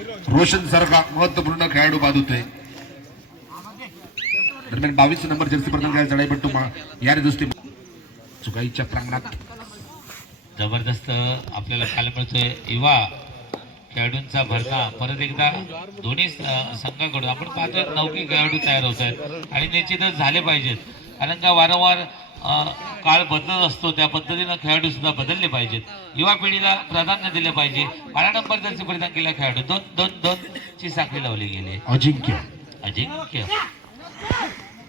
रोशन सारखा महत्त्वपूर्ण खेळाडू बाद होतोय दरम्यान बावीस नंबर जर्सी प्रदान करायला चढाईपट्टू मा- या दृष्टी चुकाईच्या प्रांगणात जबरदस्त आपल्याला खायला मिळतोय. युवा खेळाडूंचा भरणा परत एकदा दोन्ही संघाकडून. आपण पाहतोय नौकी खेळाडू तयार होत आहेत. आणि निश्चितच झाले पाहिजेत. कारण का वारंवार काळ बदलत असतो त्या पद्धतीनं खेळाडू सुद्धा बदलले पाहिजेत. युवा पिढीला प्राधान्य दिले पाहिजे. बारा नंबर जर्सी परिधान केला खेळाडू दोन दोन दोन ची साखळी लावली गेली. अजिंक्य. अजिंक्य.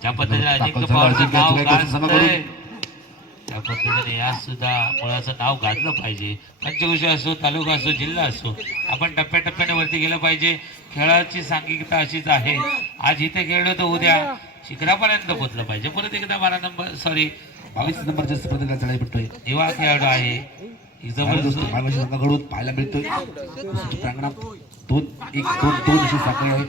ज्या पद्धतीने अजिंक्य पवारचं नाव गाजतंय. त्या पद्धतीने या सुद्धा मुळाचं नाव गाजलं पाहिजे. पंचकृषी असो तालुका असो जिल्हा असो आपण टप्प्याटप्प्याने वरती गेलं पाहिजे. खेळाची सांघिकता अशीच आहे. आज इथे खेळलो तर उद्या शिखरापर्यंत पोहोचलं पाहिजे. परत एकदा बारा नंबर सॉरी बावीस नंबर जर्सी प्रदान करायला चढाईपट्टू आहे. युवा खेळाडू आहे जबरदस्त संघाकडून पाहायला मिळतोय. प्रांगणात दोन एक दोन दोन अशी साखळी आहे.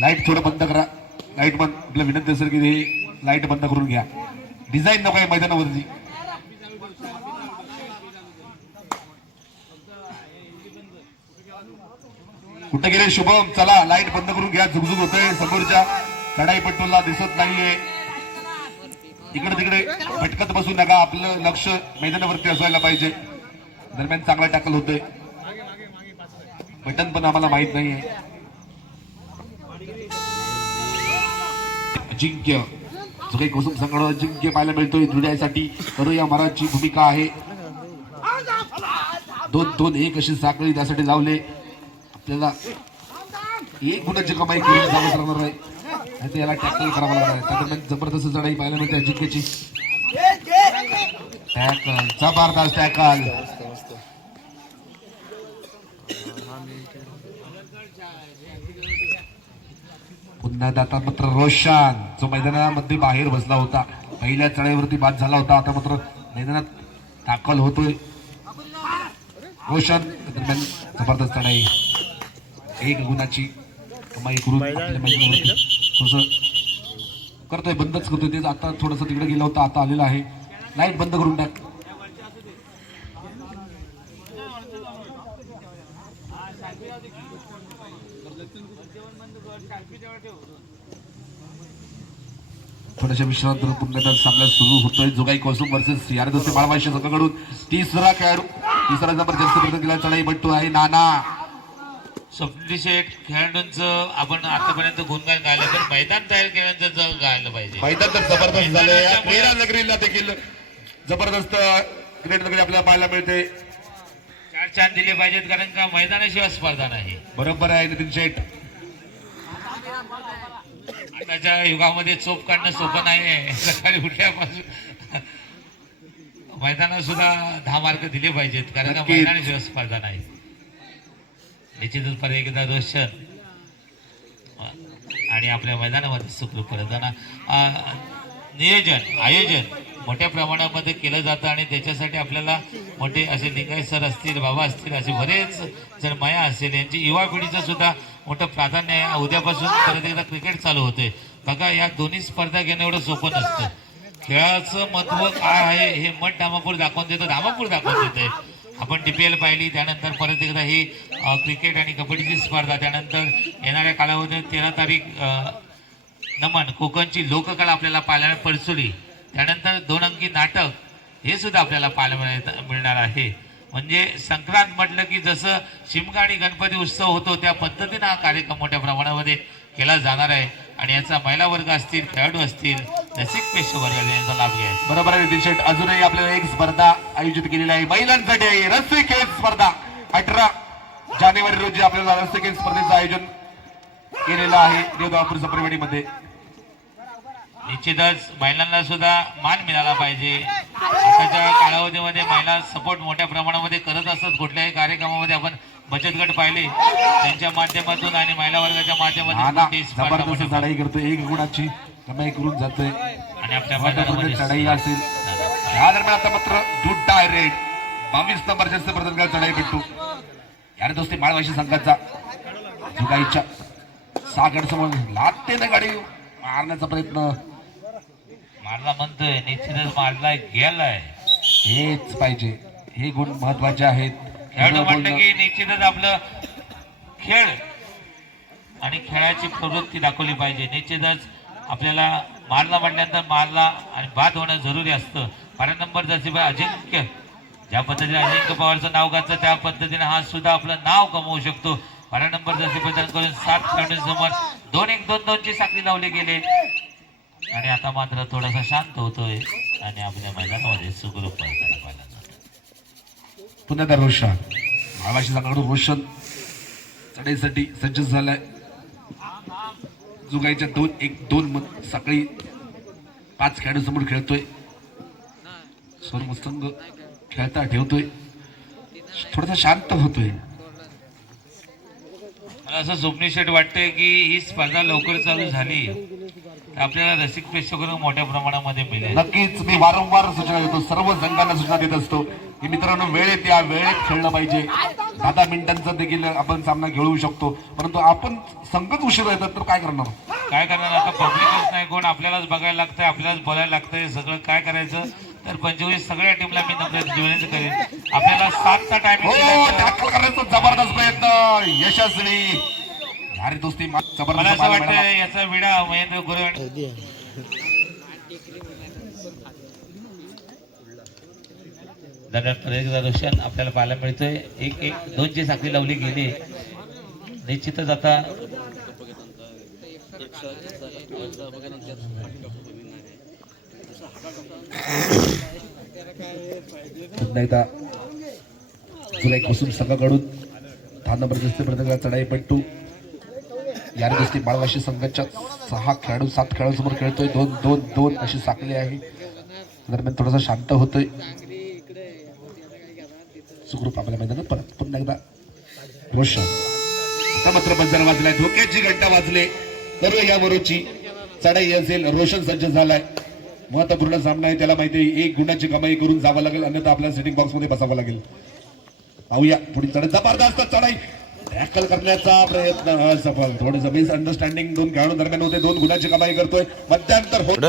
लाइट थोडं बंद करा. लाइट बंद आपल्या विनंती असेल की लाइट बंद करून घ्या. डिझाईन नको आहे मैदानावरती. कुठे गेले? शुभम चला लाइट बंद करून घ्या. झुकझुक होतंय. समोरच्या चढाईपट्टूला दिसत नाहीये. इकडे तिकडे भटकत बसू नका. आपलं लक्ष मैदानावरती असायला पाहिजे. दरम्यान चांगला टॅकल होतोय. बटन पण आम्हाला माहीत नाहीये. अजिंक्य जो काही कोसम संघ अजिंक्य पाहायला मिळतोय. कर या महाराजची भूमिका आहे. दोन दोन एक अशी साखळी त्यासाठी लावले. आपल्याला एक गुणाची कमाई करून जावंच राहणार आहे आणि याला टॅकल करावा लागणार आहे. त्यादरम्यान जबरदस्त चढाई पाहायला मिळते अजिंक्यची टॅकल जबरदस्त टॅकल पुन्हा आता मात्र रोशन जो मैदानामध्ये बाहेर बसला होता. पहिल्या चढाईवरती बाद झाला होता. आता मात्र मैदानात दाखल होतोय. रोशन दरम्यान जबरदस्त चढाई एक गुणाची कमाई करून थोडंसं करतोय बंदच करतोय. ते आता थोडस तिकडे गेलं होतं आता आलेलं आहे. लाइट बंद करून टाक. थोड्याशा विश्रांत पुन्हा सामना सुरू होतोय. जोगाई कोसुम वर्सेस यारदोस्ती माळवाशी संघाकडून. तिसरा खेळाडू तिसरा नंबर केला. चढाई बट्टू आहे. नाना. स्वप्नी शेठ खेळाडूंचं आपण आतापर्यंत गुणगान गायलं पण मैदान तयार केल्यानंतर जग गायलं पाहिजे. मैदान तर जबरदस्त झालंय या क्रीडा नगरीला देखील जबरदस्त क्रीडा नगरी आपल्याला पाहायला मिळते. चार चार दिले पाहिजेत कारण का मैदानाशिवाय स्पर्धा नाही. बरोबर आहे नितीन शेठ. आताच्या युगामध्ये चोप काढणं सोपं नाही सकाळी उठल्यापासून मैदानात सुद्धा दहा मार्क दिले पाहिजेत कारण. मैदानाशिवाय स्पर्धा नाही. निश्चितच परत एकदा रोशन आणि आपल्या मैदानामध्ये सुखरूप जाणार. अं, नियोजन आयोजन मोठ्या प्रमाणामध्ये केलं जातं आणि त्याच्यासाठी आपल्याला मोठे असे लिंगायत सर असतील बाबा असतील असे बरेच जण माया असेल. यांची युवा पिढीचं सुद्धा मोठं प्राधान्य आहे. उद्यापासून परत एकदा क्रिकेट चालू होते बघा या दोन्ही स्पर्धा घेणं एवढं सोपं नसतं. खेळाचं महत्त्व काय आहे हे मठ धामापूर दाखवून देतं धामापूर दाखवून देते आपण डीपीएल पाहिली त्यानंतर परत एकदा ही क्रिकेट आणि कबड्डीची स्पर्धा त्यानंतर येणाऱ्या कालावधीत तेरा तारीख नमन कोकणची लोककला आपल्याला पाहायला पडसुली त्यानंतर दोन अंकी नाटक हे सुद्धा आपल्याला पाहायला मिळणार आहे. म्हणजे संक्रांत म्हटलं की जसं शिमगा आणि गणपती उत्सव होतो त्या पद्धतीनं हा कार्यक्रम मोठ्या प्रमाणामध्ये केला जाणार आहे. आणि याचा महिला वर्ग असतील खेळाडू असतील यांचा लाभ घ्यायचा बरोबर आहे नितीन शेठ. अजूनही आपल्याला एक स्पर्धा आयोजित केलेली आहे. महिलांसाठी आहे रस्सी खेळ स्पर्धा. अठरा जानेवारी रोजी आपल्याला रस्सी खेळ स्पर्धेचं आयोजन केलेलं आहे देवदापूर सप्रेवाडीमध्ये निश्चितच महिलांना सुद्धा मान मिळाला पाहिजे. आताच्या कालावधीमध्ये महिला सपोर्ट मोठ्या प्रमाणामध्ये करत असतात कुठल्याही कार्यक्रमामध्ये आपण बचत गट पाहिले. त्यांच्या माध्यमातून आणि महिला वर्गाच्या माध्यमातून एक गुणाची कमाई करून जातोय. आणि आपल्या मैदानामध्ये चढाई असेल. या दरम्यान आता मात्र दूध डायरेक्ट बावीस नंबर जास्त प्रदर्शन चढाई भेटतो. यार दोस्ती माळवाशी संघाचा जुगाईच्या सागड समोर लाटतेनं गाडी. मारण्याचा प्रयत्न. मारला म्हणतोय निश्चितच मारला गेलाय. हेच पाहिजे. हे गुण महत्त्वाचे आहेत. खेळाडू म्हटलं की निश्चितच आपलं खेळ. आणि खेळाची प्रवृत्ती दाखवली पाहिजे. निश्चितच आपल्याला मारला म्हटल्यानंतर मारला आणि बाद होणं जरुरी असतं. बारा नंबर जसे अजिंक्य ज्या पद्धतीने अजिंक्य पवारचं नाव गाचं त्या पद्धतीने हा सुद्धा आपलं नाव कमवू शकतो. बारा नंबर जसे प्रदान करून सात खेळाडूंसमोर दोन एक दोन दोनची साखळी लावली गेले. आणि आता मात्र थोडासा शांत होतोय आणि आपल्या मैदानामध्ये सुखरूप पुन्हा त्या रोशन. भावाशी सांगाडून रोशन चढाईसाठी सज्ज झालाय. जुगाईच्या दोन एक दोन मत सकाळी पाच खेळाडूसमोर खेळतोय. सर्वसंग खेळता ठेवतोय. थोडासा शांत होतोय. असं स्वप्नी वाटतंय की ही स्पर्धा लवकर चालू झाली. आपल्याला रसिक प्रेक्षकांना मोठ्या प्रमाणामध्ये मिळेल. नक्कीच मी वारंवार सूचना देतो. सर्व संघांना सूचना देत असतो की मित्रांनो वेळेत या वेळेत खेळलं पाहिजे. दहा दहा मिनिटांचा देखील आपण सामना खेळू शकतो. परंतु आपण संघच उशीर येतात तर काय करणार? काय करणार? आता पब्लिकच नाही. कोण आपल्यालाच बघायला लागतंय आपल्यालाच बोलायला लागतंय. सगळं काय करायचं? तर पंचवीस सगळ्या टीमला मी नम्र विनंती करेन. आपल्याला सातचा हो टायमिंग टॅकल करण्याचा जबरदस्त प्रयत्न. यशस्वी. यारी दोस्ती मला असं. वाटतं याचा विडा महेंद्र गुरु दरम्यान परत एकदा रोशन आपल्याला पाहायला मिळतोय. एक एक दोनची साखळी लावली गेली. निश्चितच आता एकदा जुलै कुसुम संघाकडून दहा नंबर दिसते प्रत्येकाला चढाई पट्टू. यारी दोस्ती बाळवाशी संघाच्या सहा खेळाडू सात खेळाडू समोर खेळतोय. दोन दोन दोन अशी साखली आहे. दरम्यान थोडासा शांत होतोय. सुखरूप आपल्या मैदानात परत पुन्हा एकदा रोशन. आता मात्र बंजर वाजलाय. धोक्याची घंटा वाजले. करूया या वरोची. चढाई असेल. रोशन सज्ज झालाय. महत्त्वपूर्ण सामना आहे. त्याला माहिती आहे एक गुणाची कमाई करून जावं लागेल. अन्यथा आपल्याला सेटिंग बॉक्समध्ये बसावं लागेल. पाहूया. पुढील चढाई जबरदस्त चढाई. टॅकल करण्याचा प्रयत्न असफल थोडस मिस अंडरस्टँडिंग दोन खेळाडू दरम्यान होते. दोन गुणाची कमाई करतोय. मध्यांतर होत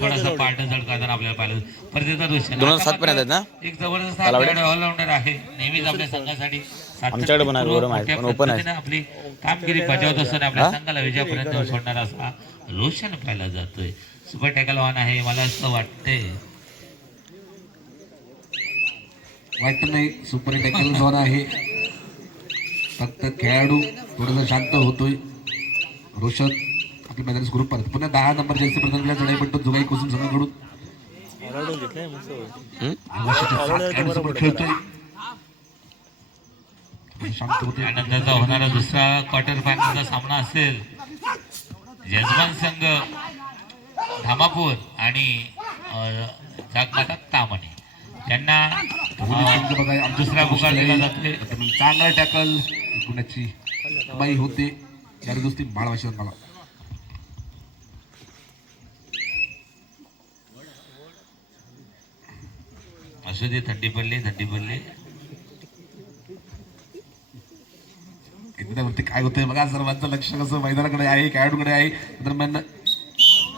थोडासा पार्ट जड करताना आपल्याला पाहिलं पर्यंत आहेत ना? एक जबरदस्त ऑलराऊंडर आहे नेहमीच आपल्या संघासाठी आमच्याकडे पण आहे, बरोबर आहे. आपली कामगिरी बजावत असताना आपल्या संघाला विजयापर्यंत सोडणारा असा रोशन पाहिला जातोय. सुपर टॅकल वाहन आहे मला असं वाटतंय. वाटत नाही सुपर टॅकल झोन आहे. फक्त खेळाडू थोडासा शांत होतोय. रोशन आपल्या मैदानात ग्रुप परत पुन्हा दहा नंबर जर्सी प्रधान चढाई पट्टू जुगाई कुसुम संघाकडून खेळतोय. होते त्यानंतरचा होणारा दुसरा क्वार्टर फायनलचा सामना असेल. यजमान संघ धामापूर आणि जागमाता तामणे. त्यांना दुसरा पुकार दिला तर चांगला टॅकल गुणाची कमाई होते. यारी दोस्ती बाळवाशी मला. असू दे थंडी पडली थंडी पडली. एकदावरती काय होतंय बघा सर्वांचं लक्ष कसं मैदानाकडे आहे खेळाडूकडे आहे. दरम्यान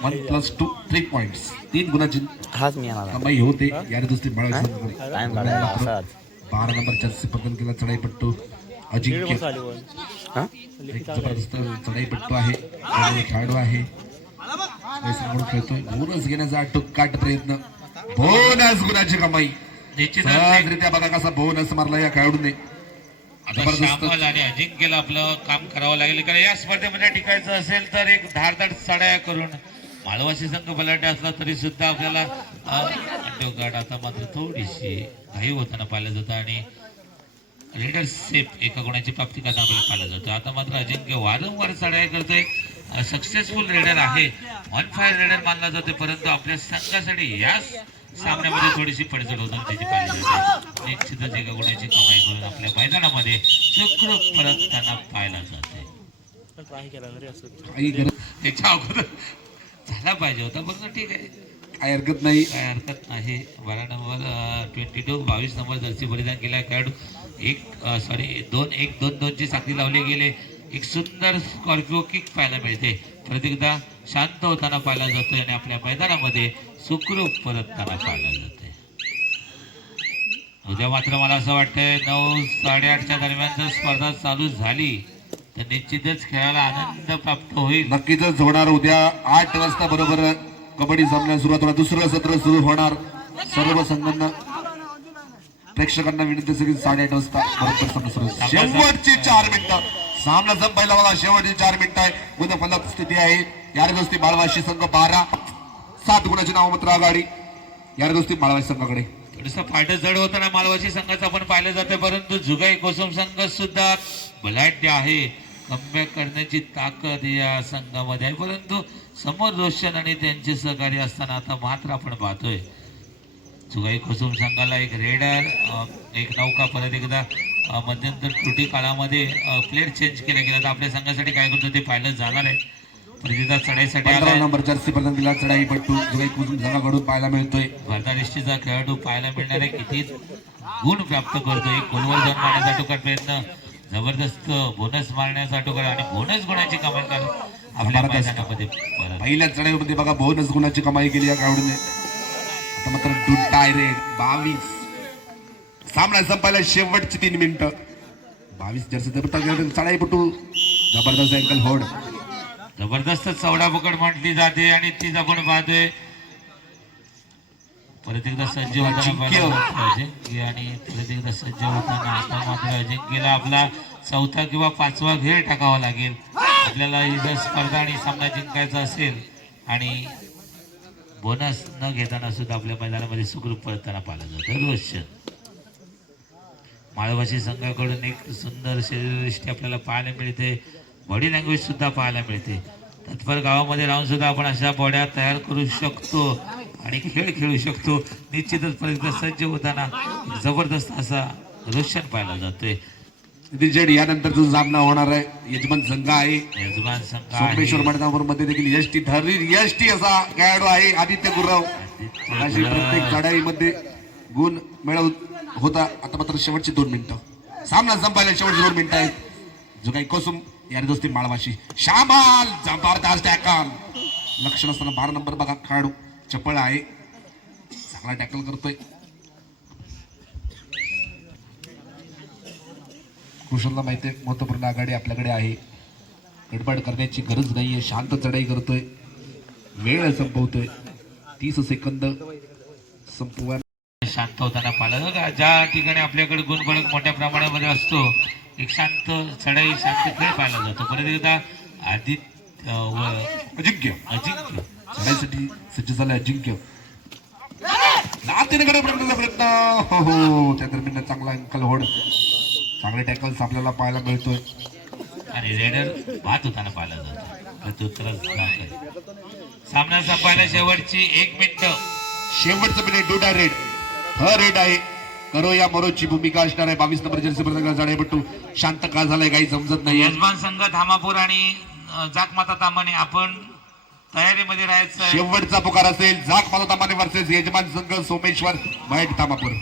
one plus two three point तीन गुणाची हाच मी कमाई होते. यारी दोस्ती असाच बारा नंबरच्या पतन केला चढाईपट्टू अजिंक्य. हा? एक जबरदस्त चढाईपट्टू आहे. खेळाडू आहे. खेळतोय. बोनस घेण्याचा काट प्रयत्न. बोनस गुणाची कमाई. निश्चितच सहजरित्या बघा कसा बोनस मारला या खेळाडूने. आणि अजिंक्यला आपलं काम करावं लागेल कारण या स्पर्धेमध्ये टिकायचं असेल तर एक धारदार चढाया करून मालवासी संघ बलाढ्य असला तरी सुद्धा आपल्याला आता मात्र थोडीशी घाई होताना पाहिलं जातं आणि लीडरशिप एका गुणाची प्राप्ती करताना आपल्याला पाहिलं जातं. आता मात्र अजिंक्य वारंवार चढाई करतोय. सक्सेसफुल रेडर आहे. वन फायर रेडर मानला जाते परंतु आपल्या संघासाठी या सामन्यामध्ये थोडीशी पडझड होताना त्याची पाहिली जाते. निश्चितच एका गुणाची कमाई करून आपल्या मैदानामध्ये सुखरूप परतताना पाहायला जाते. त्याच्या अगोदर झाला पाहिजे होता बघ ठीक आहे. काही हरकत नाही. काय हरकत नाही. बारा नंबर ट्वेंटी टू बावीस नंबर जर्सी परिधान केला. खेळाडू एक सॉरी दोन एक दोन दोनची साखळी लावली गेले. एक सुंदर स्कॉर्पिओ किक पाहायला मिळते. प्रत्येकदा शांत होताना पाहिला जातोय आणि आपल्या मैदानामध्ये सुखरूप परतताना पाहिला जाते उद्या मात्र मला असं वाटतंय नऊ साडेआठच्या दरम्यान जर स्पर्धा चालू झाली. तर निश्चितच खेळाला आनंद प्राप्त होईल. नक्कीच होणार उद्या आठ वाजता बरोबर कबड्डी सामना सुरुवात होणार. दुसरं सत्र सुरू होणार. सर्व संघांना प्रेक्षकांना विनंती की साडेआठ वाजता. शेवटची चार मिनिटं. सामना संपायला मला शेवटची चार मिनिटं आहे. उद्या फलक स्थिती आहे. यार दोस्ती बाळवाशी संघ बारा. सात गुणाची नावमात्र आघाडी. यार दोस्ती बाळवाशी संघाकडे. थोडस फायदा जड होताना मालवाशी संघाचं आपण पाहिलं जातं परंतु जुगाई कोसम संघ सुद्धा बलाढ्य आहे. कमबॅक करण्याची ताकद या संघामध्ये आहे. परंतु समोर रोशन आणि त्यांचे सहकारी असताना आता मात्र आपण पाहतोय. जुगाई कोसम संघाला एक रेडर एक नौका परत एकदा मध्यंतर त्रुटी काळामध्ये प्लेट चेंज केला गेला तर आपल्या संघासाठी काय करतो ते पाहिलं जाणार आहे. परत एकदा चढाईसाठी आलाय. नंबर जर्सी चढाई पट्टू जुगाई कुसुम संघाकडून पाहायला मिळतोय. भारतानिष्ठीचा खेळाडू पाहायला मिळणार आहे. किती गुण प्राप्त करतो एक गोलवर जाऊन मारण्याचा टोकर प्रयत्न. जबरदस्त बोनस मारण्याचा टोकर आणि बोनस गुणाची कमाल करत आपल्या मैदानामध्ये पहिल्या चढाईमध्ये बघा बोनस गुणाची कमाई केली या खेळाडूने. आता मात्र डायरेक्ट बावीस. सामना संपायला शेवटची तीन मिनिटं. बावीस पटू. जबरदस्त अँकल होड जबरदस्त चौडा पकड म्हटली जाते आणि तीच आपण पाहतोय. परत एकदा सज्ज होताना अजिंक्य आणि परत एकदा सज्ज होताना आता मात्र अजिंक्यला आपला चौथा किंवा पाचवा घेर टाकावा लागेल. आपल्याला ही जर स्पर्धा आणि सामना जिंकायचा असेल आणि बोनस न घेताना सुद्धा आपल्या मैदानामध्ये सुखरूप पळताना पाहिलं जातं. रोशन माळवाशी संघाकडून एक सुंदर शरीरदृष्टी आपल्याला पाहायला मिळते. बॉडी लँग्वेज सुद्धा पाहायला मिळते. तत्पर गावामध्ये राहून सुद्धा आपण अशा बॉड्या तयार करू शकतो आणि खेळ खेळू शकतो. निश्चितच पर्यंत सज्ज होताना जबरदस्त असा रोशन पाहिला जातोय. जेड यानंतर जो सामना होणार आहे यजमान संघ आहे. यजमान संघ सोमेश्वर. मैदानावर मध्ये देखील यष्टी ठरली यष्टी असा खेळाडू आहे आदित्य गुरव. आदित्य अशी. प्रत्येक चढाईमध्ये गुण मिळवत होता. आता मात्र शेवटची दोन मिनिटं. सामना संपायला शेवटची दोन मिनिटं आहेत. जो काही कोसुम यारी दोस्ती माळवाशी. शाबाल जबरदस्त टॅकल लक्ष नसताना बारा नंबर बघा खेळाडू चपळ आहे. चांगला टॅकल करतोय. कुशलला माहिती आहे महत्त्वपूर्ण आघाडी आपल्याकडे आहे. गडबड करण्याची गरज नाहीये शांत चढाई करतोय. वेळ संपवतोय. तीस सेकंद संपवा. शांत होताना पाहिलं का ज्या ठिकाणी आपल्याकडे गुणबळक मोठ्या प्रमाणामध्ये असतो एक शांत चढाई शांत खेळ पाहिला जातो. परत एकदा आदित्य व अजिंक्य. अजिंक्य. चढाईसाठी सज्ज झालं अजिंक्य. लातीनकडे प्रयत्न प्रयत्न. हो हो त्या दरम्यान चांगला अंकल होड चांगले टॅकल्स आपल्याला पाहायला मिळतोय. आणि रेडर वाहत होताना पाहिला जातो. सामना संपायला शेवटची एक मिनिट. शेवटचं मिनिट डोडा रेड ह रेड आहे. करो या मरोची भूमिका असणार आहे. बावीस नंबर जर्सी प्रसंग जाडेपट्टू शांत का झालाय काही समजत नाहीये. यजमान संघ धामापूर आणि जाकमाता तामाने आपण तयारीमध्ये राहायचं. शेवटचा पुकार असेल जाक माता तामाने वर्सेस यजमान संघ सोमेश्वर महेट तामापूर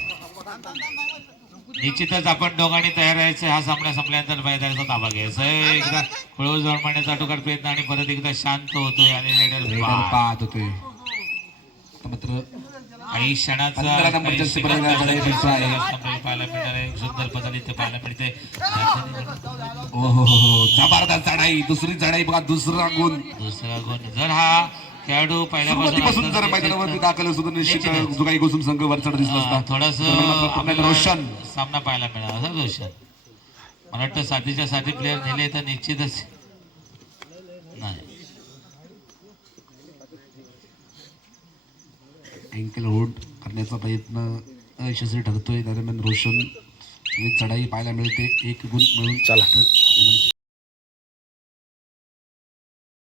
निश्चितच आपण दोघांनी तयार राहायचं. हा सामना संपल्यानंतर मैदानाचा ताबा घ्यायचा. एकदा खळू जाऊन मारण्याचा टोकार प्रयत्न आणि परत एकदा शांत होतोय आणि रेडर. पाहत. होते आता मात्र काही क्षणाचा पाहायला मिळणार आहे सुंदर बदल इथे पाहायला मिळते हो हो हो. जबरदस्त चढाई. दुसरी चढाई बघा दुसरा गुण. दुसरा गुण. जर हा खेळाडू पहिल्यापासून जर मैदानावरती निश्चित- दाखल असतो तर निश्चित निश्चितच. जुगाई गोसुम संघ वरचढ दिसला असता थोडस आपल्याला रोशन. सामना पाहायला मिळाला असं रोशन. मला वाटतं साथीच्या साथी प्लेअर नेले तर निश्चितच. नाही. अँकल होल्ड करण्याचा प्रयत्न अयशस्वी ठरतोय. दरम्यान रोशन चढाई पाहायला मिळते. एक गुण मिळून चला.